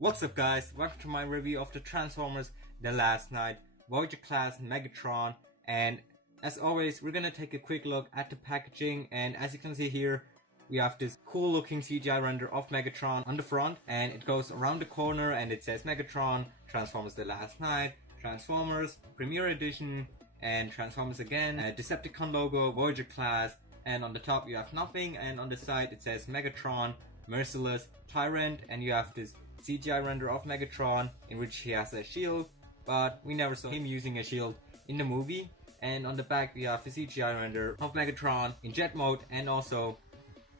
What's up guys, welcome to my review of the Transformers The Last Night Voyager class Megatron, and as always we're gonna take a quick look at the packaging. And as you can see here, we have this cool looking CGI render of Megatron on the front, and it goes around the corner and it says Megatron, Transformers The Last Night, Transformers, Premier Edition, and Transformers again, Decepticon logo, Voyager class, and on the top you have nothing, and on the side it says Megatron, Merciless, Tyrant, and you have this CGI render of Megatron in which he has a shield, but we never saw him using a shield in the movie. And on the back we have a CGI render of Megatron in jet mode and also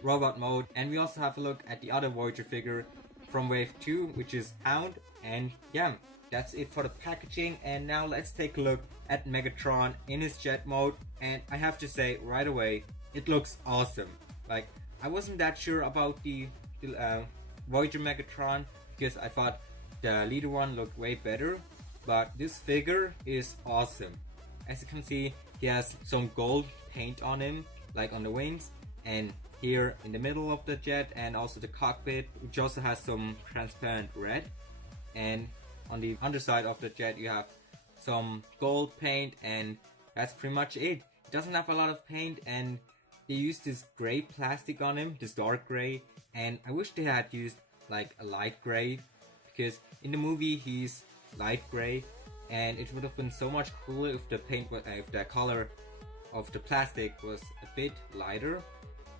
robot mode, and we also have a look at the other Voyager figure from wave 2, which is Hound. And yeah, that's it for the packaging. And now let's take a look at Megatron in his jet mode, and I have to say right away, it looks awesome. Like, I wasn't that sure about the Voyager Megatron because I thought the leader one looked way better, but this figure is awesome. As you can see, he has some gold paint on him, like on the wings and here in the middle of the jet, and also the cockpit, which also has some transparent red. And on the underside of the jet you have some gold paint, and that's pretty much it. It doesn't have a lot of paint, and they used this gray plastic on him, this dark gray, and I wish they had used like a light gray, because in the movie he's light gray, and it would have been so much cooler if the paint, if the color of the plastic was a bit lighter.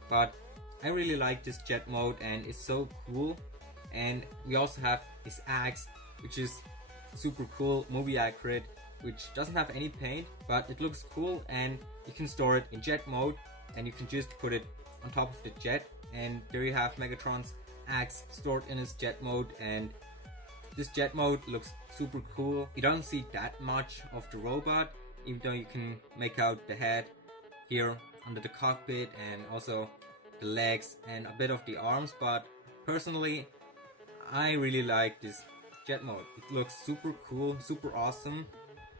But I really like this jet mode and it's so cool. And we also have his axe, which is super cool, movie accurate, which doesn't have any paint, but it looks cool, and you can store it in jet mode and you can just put it on top of the jet, and there you have Megatron's axe stored in his jet mode. And this jet mode looks super cool. You don't see that much of the robot, even though you can make out the head here under the cockpit and also the legs and a bit of the arms, but personally I really like this jet mode. It looks super cool, super awesome.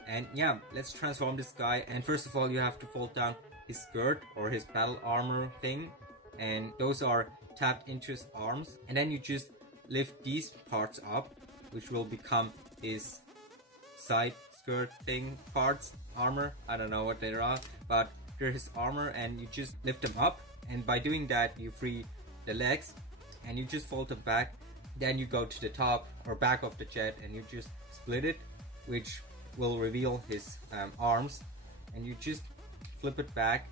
And yeah, let's transform this guy. And first of all, you have to fold down his skirt or his battle armor thing, and those are tapped into his arms, and then you just lift these parts up, which will become his side skirt thing parts, armor, I don't know what they are, but they're his armor, and you just lift them up, and by doing that you free the legs and you just fold them back. Then you go to the top or back of the jet and you just split it, which will reveal his arms, and you just flip it back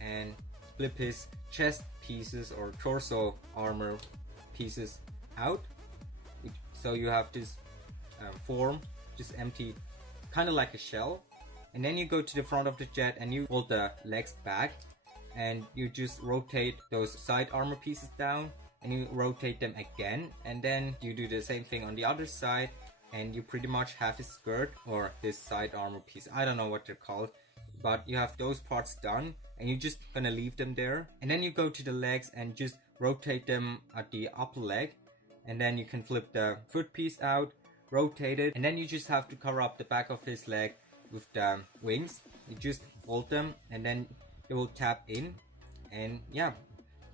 and flip his chest pieces or torso armor pieces out, so you have this form just empty, kind of like a shell. And then you go to the front of the jet and you fold the legs back and you just rotate those side armor pieces down and you rotate them again, and then you do the same thing on the other side, and you pretty much have his skirt or this side armor piece, I don't know what they're called, but you have those parts done and you're just gonna leave them there. And then you go to the legs and just rotate them at the upper leg, and then you can flip the foot piece out, rotate it, and then you just have to cover up the back of his leg with the wings. You just fold them and then they will tap in, and yeah,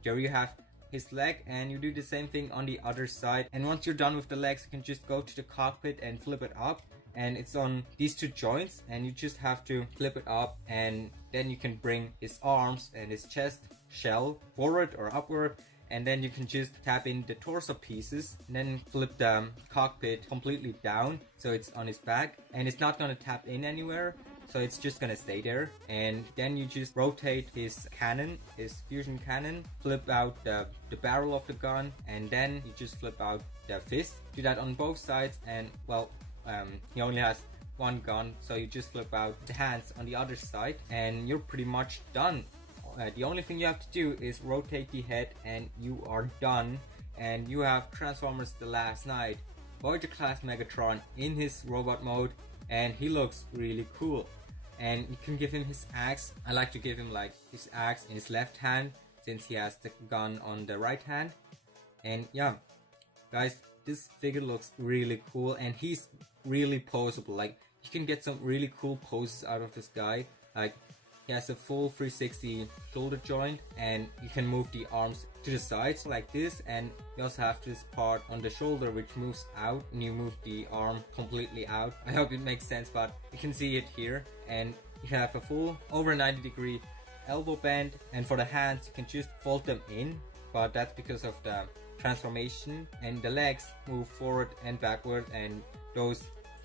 there you have his leg. And you do the same thing on the other side, and once you're done with the legs you can just go to the cockpit and flip it up, and it's on these two joints, and you just have to flip it up, and then you can bring his arms and his chest shell forward or upward, and then you can just tap in the torso pieces and then flip the cockpit completely down so it's on his back, and it's not gonna tap in anywhere, so it's just gonna stay there. And then you just rotate his cannon, his fusion cannon, flip out the barrel of the gun, and then you just flip out the fist. Do that on both sides, and well, he only has one gun, so you just flip out the hands on the other side and you're pretty much done. The only thing you have to do is rotate the head and you are done, and you have Transformers The Last Night Voyager class Megatron in his robot mode, and he looks really cool. And you can give him his axe. I like to give him like his axe in his left hand since he has the gun on the right hand. And yeah guys, this figure looks really cool and he's really poseable. Like, you can get some really cool poses out of this guy. Like, he has a full 360 shoulder joint and you can move the arms to the sides like this, and you also have this part on the shoulder which moves out, and you move the arm completely out. I hope it makes sense, but you can see it here. And you have a full over 90-degree elbow bend, and for the hands you can just fold them in, but that's because of the transformation. And the legs move forward and backward, and those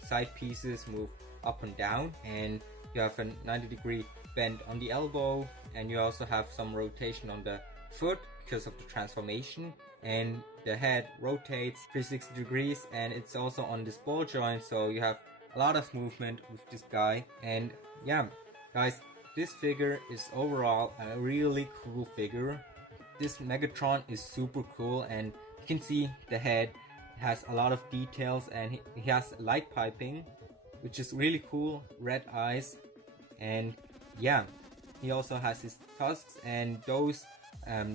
side pieces move up and down, and you have a 90-degree bend on the elbow, and you also have some rotation on the foot because of the transformation, and the head rotates 360 degrees, and it's also on this ball joint, so you have a lot of movement with this guy. And yeah, guys, this figure is overall a really cool figure. This Megatron is super cool, and you can see the head has a lot of details, and he has light piping, which is really cool, red eyes. And yeah, he also has his tusks, and those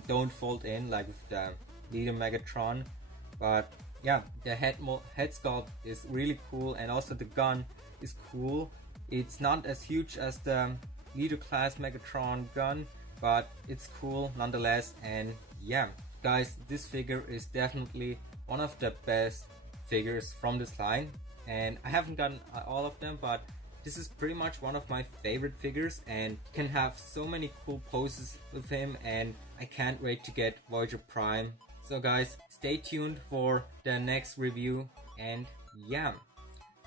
don't fold in like with the leader Megatron. But yeah, the head sculpt is really cool, and also the gun is cool. It's not as huge as the leader class Megatron gun, but it's cool nonetheless. And yeah, guys, this figure is definitely one of the best figures from this line, and I haven't gotten all of them, but this is pretty much one of my favorite figures, and can have so many cool poses with him, and I can't wait to get Voyager Prime. So guys, stay tuned for the next review. And yeah,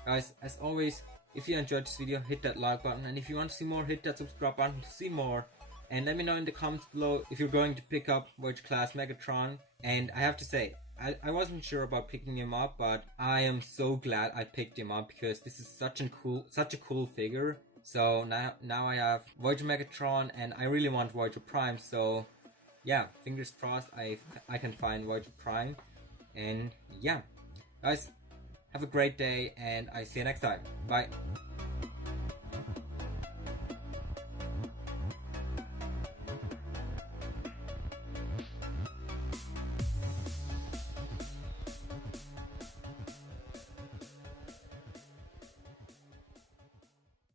guys, as always, if you enjoyed this video, hit that like button, and if you want to see more, hit that subscribe button to see more. And let me know in the comments below if you're going to pick up Voyager class Megatron. And I have to say, I wasn't sure about picking him up, but I am so glad I picked him up, because this is such a cool figure. So now I have Voyager Megatron, and I really want Voyager Prime. So yeah, fingers crossed I can find Voyager Prime. And yeah, guys, have a great day, and I see you next time. Bye.